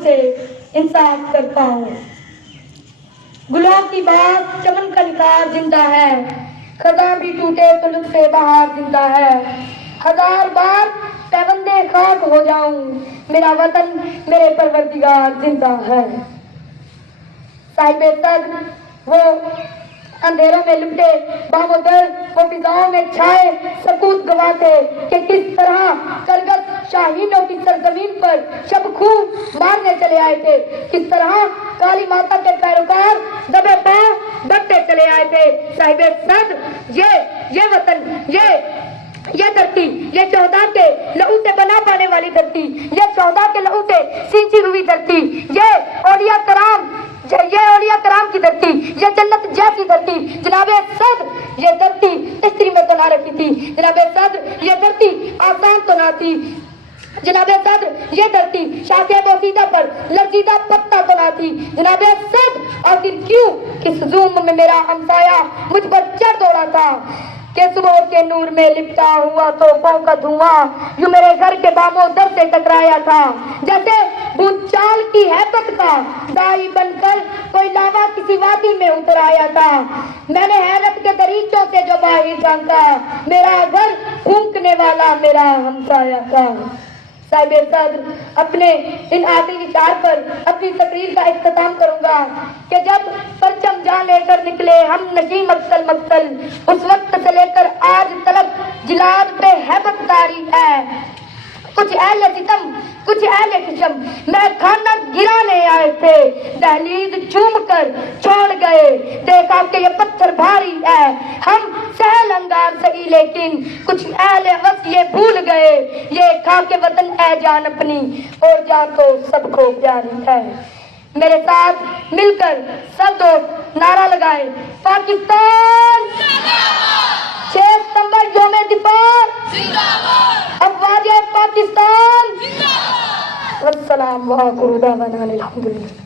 से इंसाफ करता हूँ। गुलों की बात चमन का निकार जिंदा है, खजा भी टूटे तो लुत्फ़े बहार जिंदा है। हजार बार पैबंदे खाक हो जाऊं, मेरा वतन मेरे परवरदिगार जिंदा है। साहिबे सद्र वो अंधेरों में लिपटे बामोदर, वो फिजाओं में छाए सकूत गवाते कि किस तरह करगस शाहीनों की सरजमीन पर शब खूब मारने चले आए थे, किस तरह काली माता के पैरोकार दबे पांव बढ़ते चले आए थे। साहिबे सद्र ये वतन, ये धरती, ये शोहदा के लहू से बना पाने वाली धरती, ये शोहदा के लहू से सींची हुई धरती, ये औलिया कराम की धरती, ये जन्नत जैसी धरती। जनाबे सद्र ये धरती स्त्री में तो ना रखी थी, जनाबे सद्र ये धरती आसान तो ना थी, जनाबे सद्र ये धरती शाखे बोसीदा पर लर्जीदा पत्ता तो ना थी। जनाबे सद्र आखिर क्यों किस ज़ुल्म में मेरा हमसाया मुझ पर चढ़ दौड़ा था कि सुबह के नूर में लिपटा हुआ तोपों का धुआं यूं मेरे घर के बामोदर से टकराया था, जैसे भूचाल की हैबत का दाई बनकर कोई लावा किसी वादी में उतर आया था। मैंने हैरत के दरीचों से जो बाहर झांका, मेरा घर फूंकने वाला मेरा हमसाया था। साहिबे सद्र अपने इन आखिरी विचार पर अपनी तकरीर का इख्तिताम करूंगा कि जब परचम जहां लेकर निकले हम नशी मक्तल उस वक्त से लेकर आज तलक जिलाद पे हैबत तारी है। कुछ अहले सितम, कुछ अहले खिशम मैं खाना गिराने आए थे, दहलीज चूम कर छोड़ गए, देखा कि ये पत्थर भारी है, हम सहल अंगार सही लेकिन कुछ अहले वक्त ये भूल गए, ये खा के वतन है जान अपनी और जान तो सबको प्यारी है। मेरे साथ मिलकर सब दोस्त नारा लगाए, पाकिस्तान 6 सितंबर यौम दिफा, अफ़वाज पाकिस्तान। वस्सलाम व आखिरु दावाना अनिल हम्दुलिल्लाह।